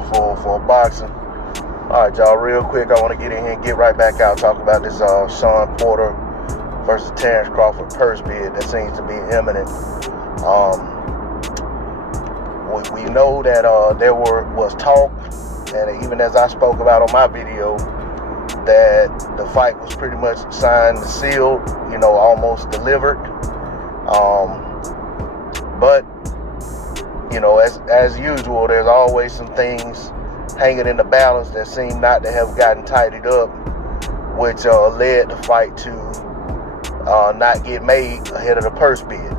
know, for boxing. All right, y'all, real quick, I want to get in here and get right back out, talk about this Shawn Porter versus Terence Crawford purse bid that seems to be imminent. We know that there was talk, and even as I spoke about on my video, that the fight was pretty much signed and sealed, you know, almost delivered. But you know, as usual, there's always some things hanging in the balance that seem not to have gotten tidied up, which led the fight to not get made ahead of the purse bid.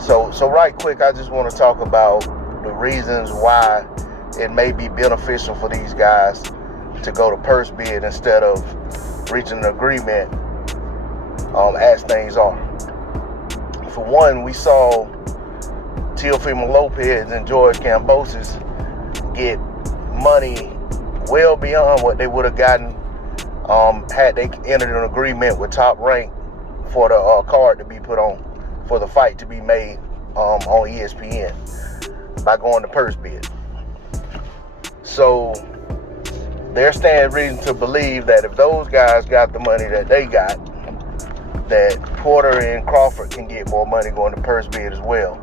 So right quick, I just want to talk about the reasons why it may be beneficial for these guys to go to purse bid instead of reaching an agreement as things are. For one, we saw Teofimo Lopez and George Kambosos get money well beyond what they would have gotten had they entered an agreement with Top Rank for the card to be put on, for the fight to be made on ESPN by going to purse bid. So there stands reason to believe that if those guys got the money that they got, that Porter and Crawford can get more money going to purse bid as well.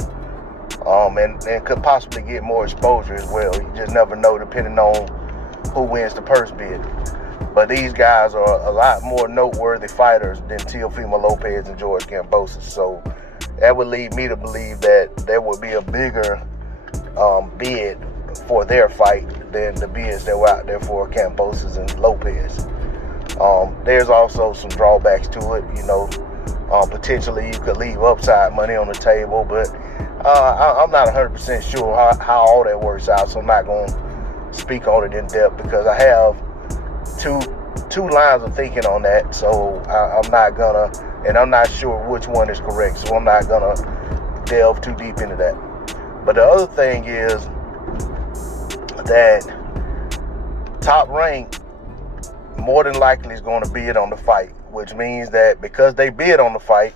And could possibly get more exposure as well. You just never know, depending on who wins the purse bid. But these guys are a lot more noteworthy fighters than Teofimo Lopez and George Kambosos. So that would lead me to believe that there would be a bigger bid for their fight than the bids that were out there for Kambosos and Lopez. There's also some drawbacks to it. You know, potentially you could leave upside money on the table, but I'm not 100% sure how all that works out, so I'm not going to speak on it in depth because I have two lines of thinking on that, so I'm not gonna, and I'm not sure which one is correct, so I'm not gonna delve too deep into that. But the other thing is that Top Rank more than likely is going to bid on the fight, which means that because they bid on the fight,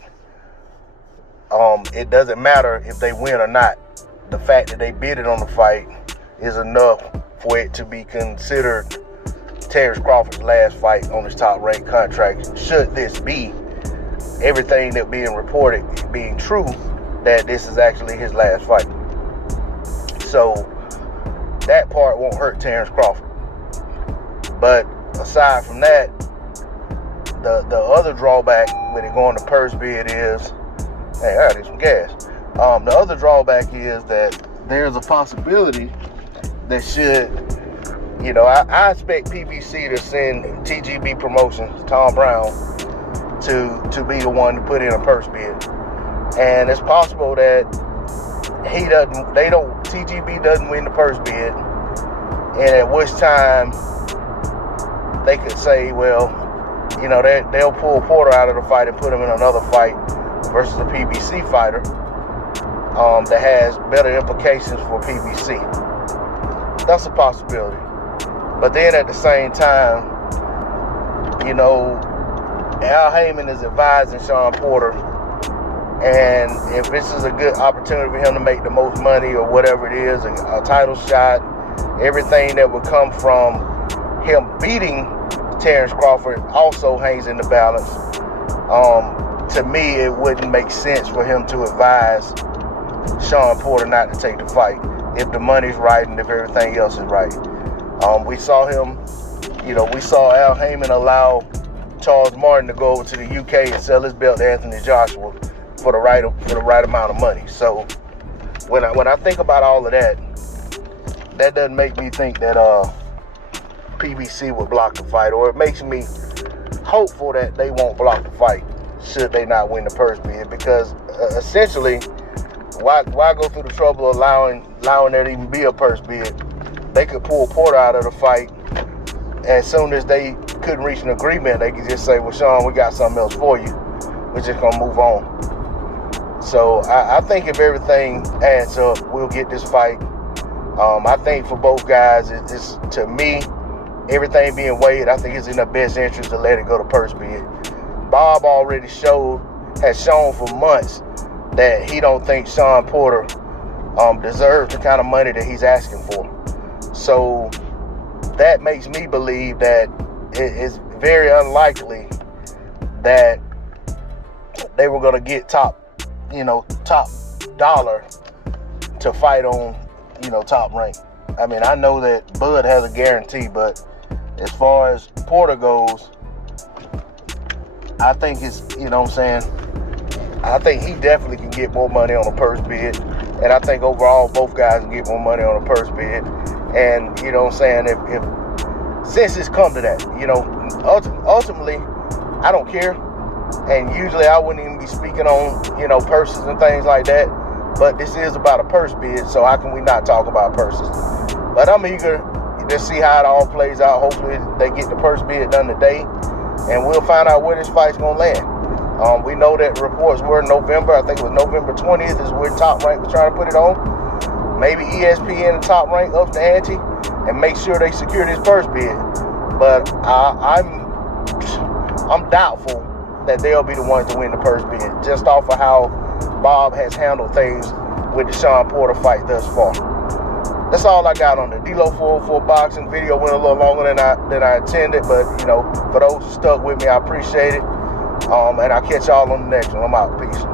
it doesn't matter if they win or not. The fact that they bidded on the fight is enough for it to be considered Terence Crawford's last fight on his Top Rank contract. Should this be everything that being reported being true, that this is actually his last fight. So that part won't hurt Terence Crawford. But aside from that, the other drawback with it going to purse bid is, hey, I gotta get some gas. The other drawback is that there's a possibility that should, you know, I expect PBC to send TGB Promotions, Tom Brown, to be the one to put in a purse bid. And it's possible that TGB doesn't win the purse bid, and at which time they could say, well, you know, they'll pull Porter out of the fight and put him in another fight versus a PBC fighter that has better implications for PBC. That's a possibility. But then at the same time, you know, Al Heyman is advising Shawn Porter, and if this is a good opportunity for him to make the most money or whatever it is, a title shot, everything that would come from him beating Terence Crawford also hangs in the balance. To me, it wouldn't make sense for him to advise Shawn Porter not to take the fight if the money's right and if everything else is right. We saw him, you know, we saw Al Heyman allow Charles Martin to go over to the UK and sell his belt to Anthony Joshua for the right amount of money. So when I think about all of that, that doesn't make me think that PBC would block the fight, or it makes me hopeful that they won't block the fight should they not win the purse bid, because essentially, why go through the trouble of allowing there to even be a purse bid? They could pull Porter out of the fight as soon as they couldn't reach an agreement. They could just say, well, Shawn, we got something else for you. We're just gonna move on. So I think if everything adds up, we'll get this fight. I think for both guys, it's to me, everything being weighed, I think it's in their best interest to let it go to purse bid. Bob already has shown for months that he don't think Shawn Porter deserves the kind of money that he's asking for. So that makes me believe that it's very unlikely that they were going to get top dollar to fight on, top rank. I mean, I know that Bud has a guarantee, but as far as Porter goes, I think it's, I think he definitely can get more money on a purse bid. And I think overall both guys can get more money on a purse bid. And, if since it's come to that, ultimately, I don't care. And usually I wouldn't even be speaking on, purses and things like that. But this is about a purse bid, so how can we not talk about purses? But I'm eager to see how it all plays out. Hopefully they get the purse bid done today, and we'll find out where this fight's going to land. We know that reports were November. I think it was November 20th is where Top Rank was trying to put it on. Maybe ESPN and Top Rank up the ante and make sure they secure this purse bid. But I'm doubtful that they'll be the ones to win the purse bid, just off of how Bob has handled things with the Shawn Porter fight thus far. That's all I got on the D-Lo 404 boxing video. Went a little longer than I intended, but for those who stuck with me, I appreciate it. And I'll catch y'all on the next one. I'm out. Peace.